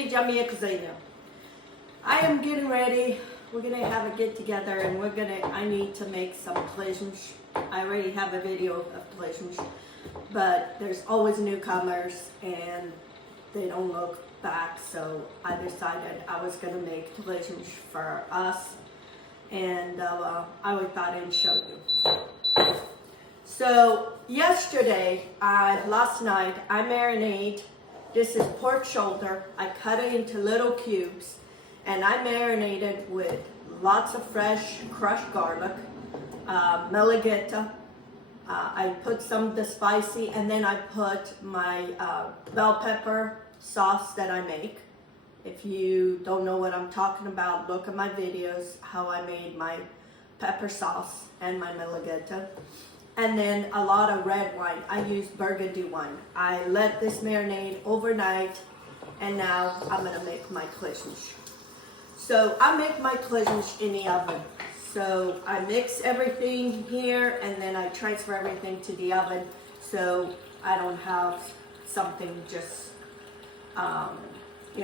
Medyo cozinha. I am getting ready. We're gonna have a get together and I need to make some torresmos. I already have a video of torresmos, but there's always newcomers and they don't look back, so I decided I was gonna make torresmos for us, and I thought I'd show you. So last night, I marinate. This is pork shoulder. I cut it into little cubes, and I marinated with lots of fresh crushed garlic, malagueta. I put some of the spicy, and then I put my bell pepper sauce that I make. If you don't know what I'm talking about, look at my videos, how I made my pepper sauce and my malagueta. And then a lot of red wine. I use burgundy wine. I let this marinate overnight, and now I'm gonna make my torresmos. So I make my torresmos in the oven. So I mix everything here, and then I transfer everything to the oven, so I don't have something just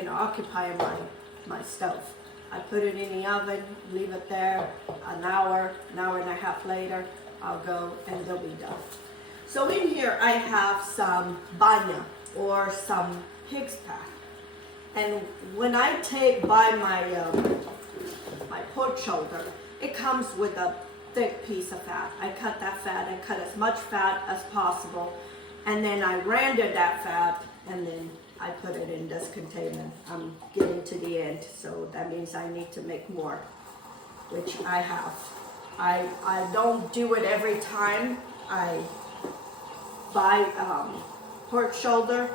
occupying my stove. I put it in the oven, leave it there an hour and a half later, I'll go and they'll be done. So in here I have some banya, or some pig's fat. And when I buy my pork shoulder, it comes with a thick piece of fat. I cut that fat, I cut as much fat as possible, and then I rendered that fat, and then I put it in this container. I'm getting to the end, so that means I need to make more, which I have. I don't do it every time I buy pork shoulder.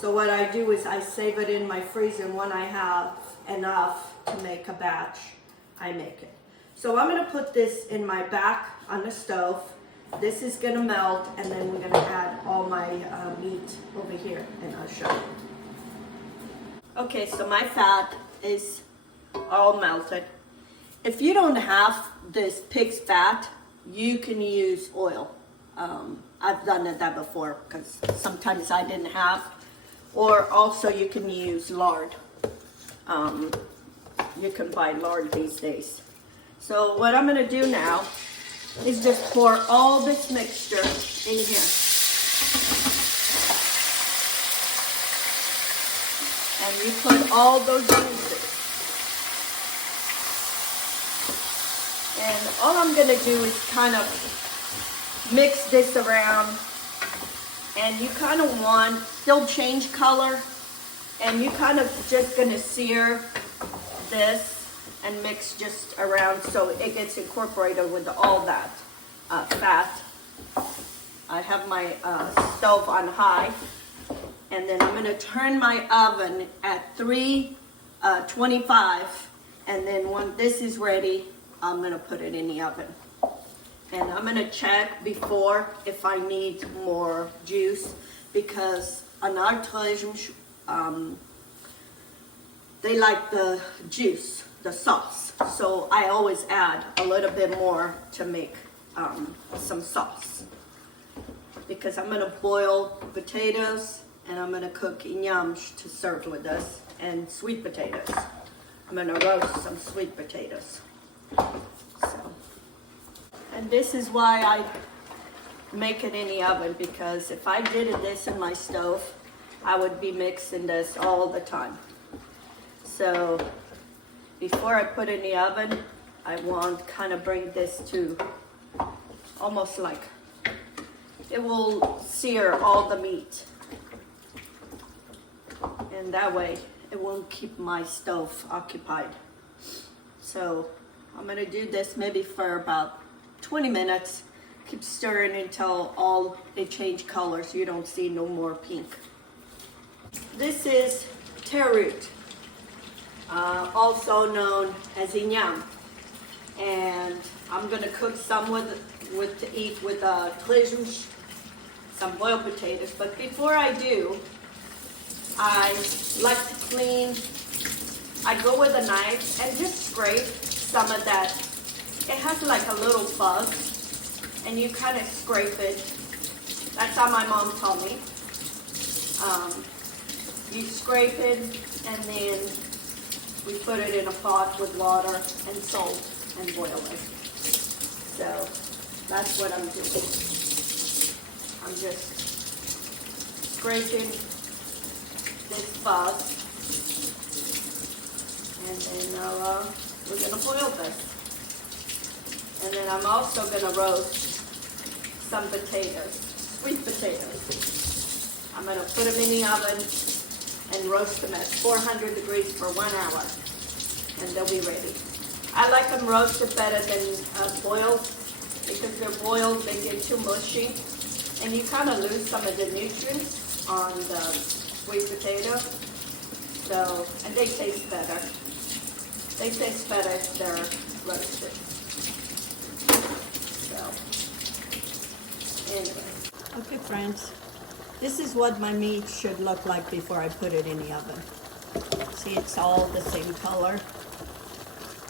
So what I do is I save it in my freezer, and when I have enough to make a batch, I make it. So I'm gonna put this in my back on the stove. This is gonna melt, and then we're gonna add all my meat over here, and I'll show you. Okay, so my fat is all melted. If you don't have this pig's fat, you can use oil. I've done that before because sometimes I didn't have. Or also you can use lard. You can buy lard these days. So what I'm gonna do now is just pour all this mixture in here. And you put all those juices. And all I'm gonna do is kind of mix this around, and you kind of want, they'll change color, and you kind of just gonna sear this and mix just around so it gets incorporated with all that fat. I have my stove on high, and then I'm gonna turn my oven at 325, and then when this is ready, I'm gonna put it in the oven. And I'm gonna check before if I need more juice, because on our torresmos, they like the juice, the sauce. So I always add a little bit more to make some sauce. Because I'm gonna boil potatoes, and I'm gonna cook INHAMES to serve with this, and sweet potatoes. I'm gonna roast some sweet potatoes. And this is why I make it in the oven, because if I did this in my stove, I would be mixing this all the time. So before I put it in the oven, I want kind of bring this to almost like, it will sear all the meat. And that way it won't keep my stove occupied. So I'm gonna do this maybe for about 20 minutes. Keep stirring until all they change color, so you don't see no more pink. This is Preheat, also known as INHAMES, and I'm gonna cook some to eat with torresmos, some boiled potatoes. But before I do, I like to clean. I go with a knife and just scrape some of that. It has like a little fuzz, and you kind of scrape it. That's how my mom taught me. You scrape it, and then we put it in a pot with water and salt and boil it. So that's what I'm doing. I'm just scraping this fuzz, and then we're gonna boil this. And then I'm also gonna roast some potatoes, sweet potatoes. I'm gonna put them in the oven and roast them at 400 degrees for 1 hour, and they'll be ready. I like them roasted better than boiled, because they're boiled, they get too mushy, and you kind of lose some of the nutrients on the sweet potato. So, and they taste better. They taste better if they're roasted. So, anyway. Okay, friends. This is what my meat should look like before I put it in the oven. See, it's all the same color.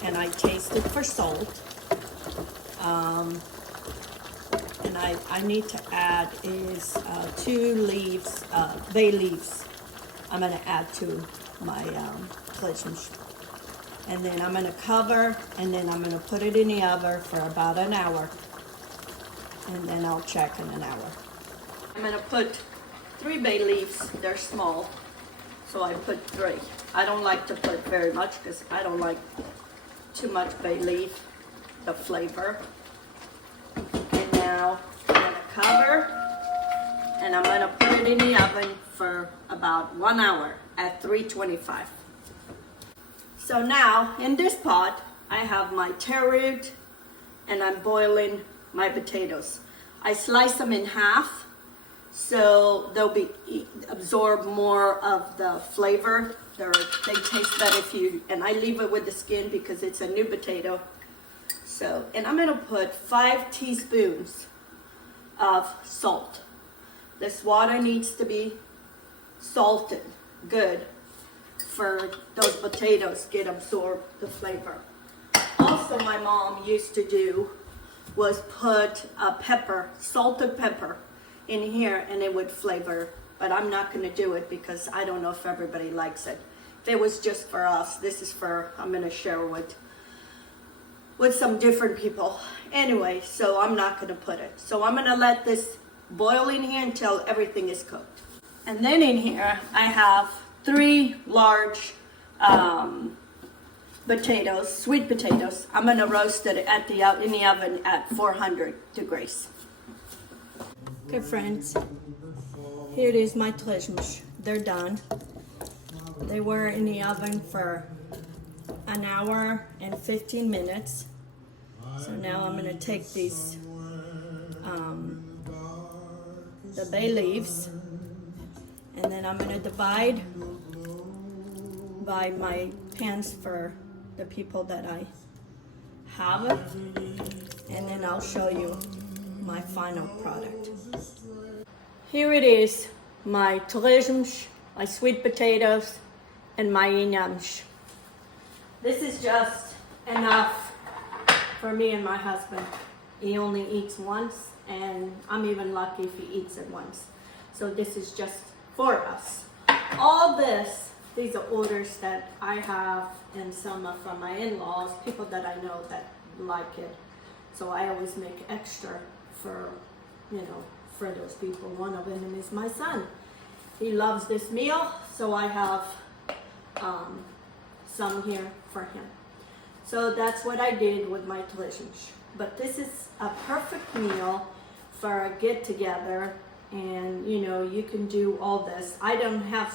And I tasted for salt. And I need to add is 2 leaves, bay leaves. I'm gonna add to my Torresmos. And then I'm gonna cover, and then I'm gonna put it in the oven for about an hour. And then I'll check in an hour. I'm gonna put 3 bay leaves. They're small, so I put 3. I don't like to put very much because I don't like too much bay leaf, the flavor. And now I'm gonna cover, and I'm gonna put it in the oven for about 1 hour at 325. So now in this pot, I have my taro root, and I'm boiling my potatoes. I slice them in half, so they'll absorb more of the flavor. They taste better if you, and I leave it with the skin because it's a new potato. So, and I'm gonna put 5 teaspoons of salt. This water needs to be salted good for those potatoes get absorb the flavor. Also, my mom used to do was put a pepper, salted pepper in here, and it would flavor, but I'm not gonna do it because I don't know if everybody likes it. If it was just for us, this is for, I'm gonna share with some different people. Anyway, so I'm not gonna put it. So I'm gonna let this boil in here until everything is cooked. And then in here, I have 3 large potatoes, sweet potatoes. I'm gonna roast it in the oven at 400 degrees. Okay, friends, here it is, my Torresmos. They're done. They were in the oven for an hour and 15 minutes. So now I'm gonna take these, the bay leaves, and then I'm gonna divide by my pans for the people that I have, and then I'll show you my final product. Here it is, my Torresmos, my sweet potatoes, and my INHAMES. This is just enough for me and my husband. He only eats once, and I'm even lucky if he eats it once. So this is just for us. All this, these are orders that I have, and some are from my in-laws, people that I know that like it. So I always make extra for, for those people. One of them is my son. He loves this meal, so I have some here for him. So that's what I did with my Torresmos. But this is a perfect meal for a get-together, and you can do all this. I don't have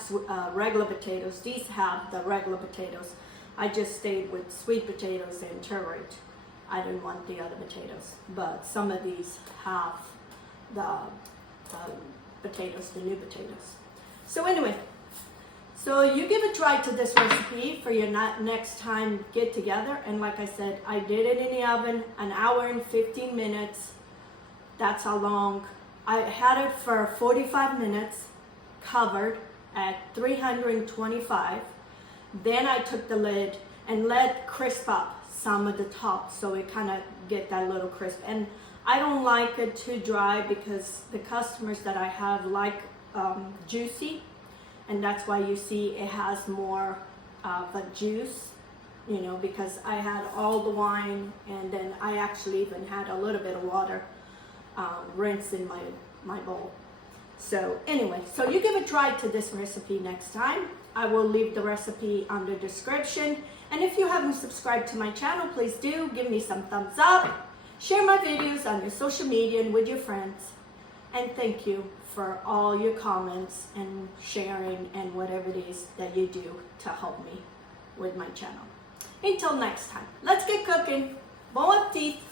regular potatoes. These have the regular potatoes. I just stayed with sweet potatoes and taro root. I didn't want the other potatoes, but some of these have the potatoes, the new potatoes. So anyway, so you give a try to this recipe for your next time get together. And like I said, I did it in the oven, an hour and 15 minutes. That's how long. I had it for 45 minutes, covered at 325. Then I took the lid and let crisp up some of the top, so it kind of get that little crisp. And I don't like it too dry because the customers that I have like juicy, and that's why you see it has more of a juice, you know, because I had all the wine, and then I actually even had a little bit of water rinse in my bowl. So anyway, so you give a try to this recipe next time. I will leave the recipe under description. And if you haven't subscribed to my channel, please do give me some thumbs up. Share my videos on your social media and with your friends. And thank you for all your comments and sharing and whatever it is that you do to help me with my channel. Until next time, let's get cooking. Bon appetit!